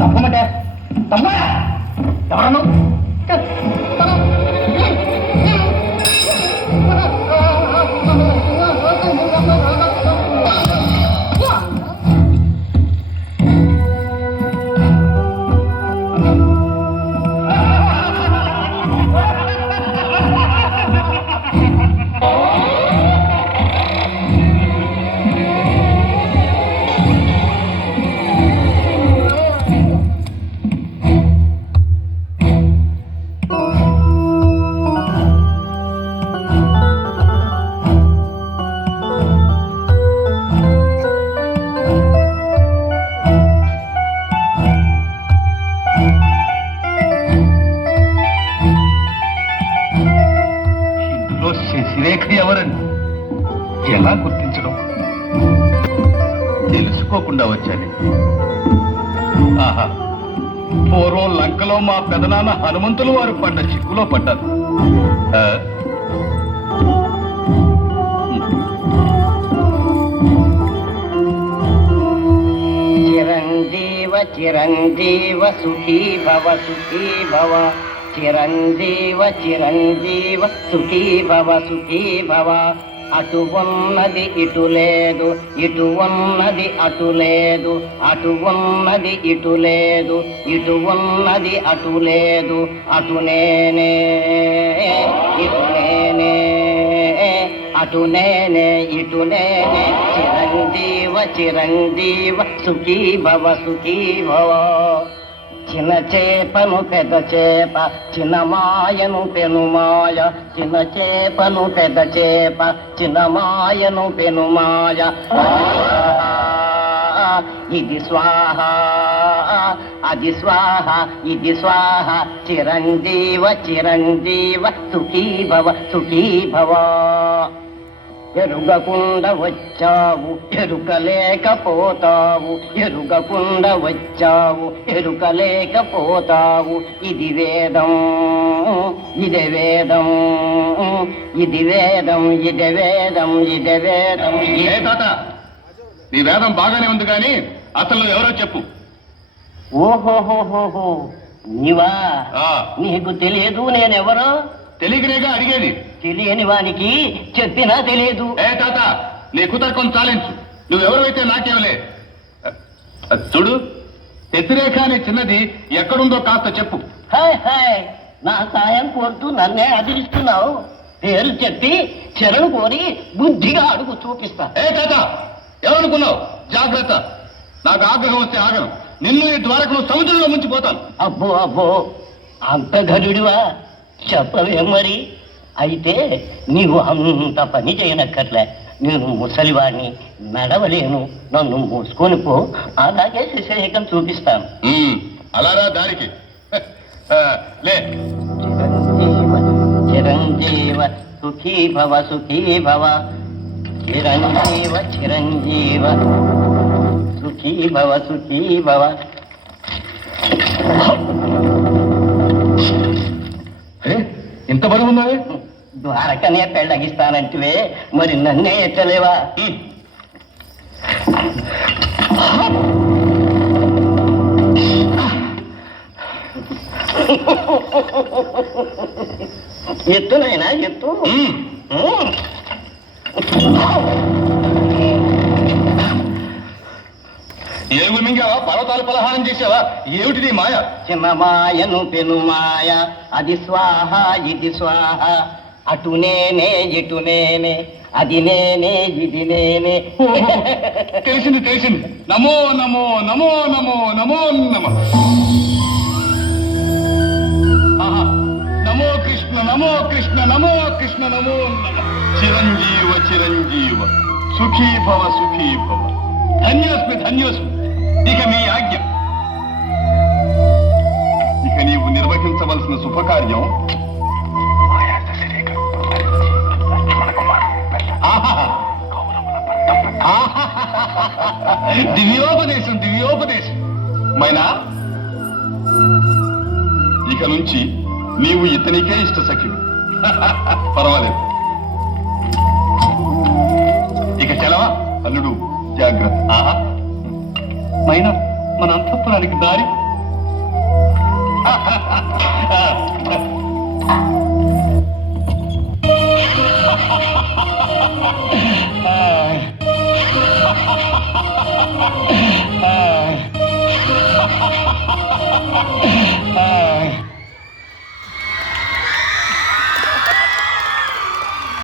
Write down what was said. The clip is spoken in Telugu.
తప్పమంటే తమ్మా ఎవరను శశిరేఖ ఎవరండి? ఎలా గుర్తించడం? తెలుసుకోకుండా వచ్చాను. ఆహా, పూర్వం లంకలో మా పెదనాన్న హనుమంతులు వారు పడ్డ చిక్కులో పడ్డారు. చిరంజీవ చిరంజీవ సుఖీ భవ సుఖీ భవ, చిరంజీవ చిరంజీవ సుఖీ భవ సుఖీ భవ. అటు ఉన్నది ఇటు లేదు, ఇటు ఉన్నది అటు లేదు, అటు ఉన్నది ఇటు లేదు, ఇటు ఉన్నది అటు లేదు, అటు నేనే ఇటు నేనే, అటు నేనే ఇటు నేనే. చిరంజీవ చిరంజీవ సుఖీ భవ సుఖీ భవ. చిన్న చేపను పెద్ద చేప, చిన్న మాయను పెను మాయ, చిన్న చేపను పెద్ద చేప, చిన్న మాయను పెను మాయ. ఇది స్వాహ అది స్వాహ ఇది స్వాహ. చిరంజీవ చిరంజీవ సుఖీ భవ సుఖీ భవ. ఎరుగకుండా వచ్చావు ఎరుకలేకపోతావు, ఎరుగకుండా వచ్చావు ఎరుకలేకపోతావు. ఇది వేదం ఇది వేదం, ఇది వేదం ఇది వేదం ఇది వేదం. తాత, నీ వేదం బాగానే ఉంది కానీ అసలు ఎవరో చెప్పు. ఓహోహోహోహో, నీవా? నీకు తెలియదు నేనెవరో? తెలియకనేగా అడిగేది. తెలియని వానికి చెప్పినా తెలియదు. ఏ తాత, నీ కుతర్కం చాలించు. నువ్వెవరైతే నాకేమలే. చూడు, శశిరేఖ అనే చిన్నది ఎక్కడుందో కాస్త చెప్పు. హాయ్ హాయ్, నా సాయం కోరుతూ నన్నే అదిరిస్తున్నావు. పేరు చెప్పి చెరను కోరి బుద్ధిగా అడుగు చూపిస్తా. ఏ తాత, ఎవరనుకున్నావు? జాగ్రత్త, నాకు ఆగ్రహం వస్తే ఆగను. నిన్ను ఈ ద్వారకను సముద్రంలో ముంచిపోతాను. అబ్బో అబ్బో, అంత గరుడివా? చెప్పవే మరి. అయితే నీవు అంత పని చేయనక్కర్లే. నేను ముసలివాడిని, నడవలేను, నన్ను మూసుకొని పో. అలాగే శశిరేఖం చూపిస్తాను. అలారా దారికి లే. చిరంజీవ చిరంజీవ సుఖీ భవ సుఖీ భవ, చిరంజీవ చిరంజీవ సుఖీ భవ సుఖీ భవ. ఇంత బరువు ఉన్నావే? ద్వారకనే పెళ్ళగిస్తానంటివే, మరి నన్నే ఎట్టలేవా? ఎత్తునైనా ఎత్తు. ఏనుగు మింగావా? పర్వతాలు పలహారం చేసావా? ఏమిటిది మాయ? చిన్న మాయను పెను మాయ, అది స్వాహ ఇది స్వాహ. అటు నేనే ఇటు నేనే, అది నేనే ఇది నేనే. తెలిసింది తెలిసింది. నమో నమో నమో నమో నమో నమ. ఆహా. నమో కృష్ణ నమో కృష్ణ నమో కృష్ణ నమో నమ. చిరంజీవ చిరంజీవ సుఖీ భవ సుఖీ భవ. ధన్యోస్మి ధన్యోస్మి. ఇక మీ ఆజ్ఞ. ఇక నీవు నిర్వహించవలసిన శుభకార్యం దివ్యోపదేశం దివ్యోపదేశం. మైనా ఇక నుంచి నీవు ఇతనికే ఇష్ట సఖివి. పర్వాలేదు. ఇక చెలవా అల్లుడు జాగ్రత్త. ఆహా. మైనా మన అంతఃపురానికి దారి.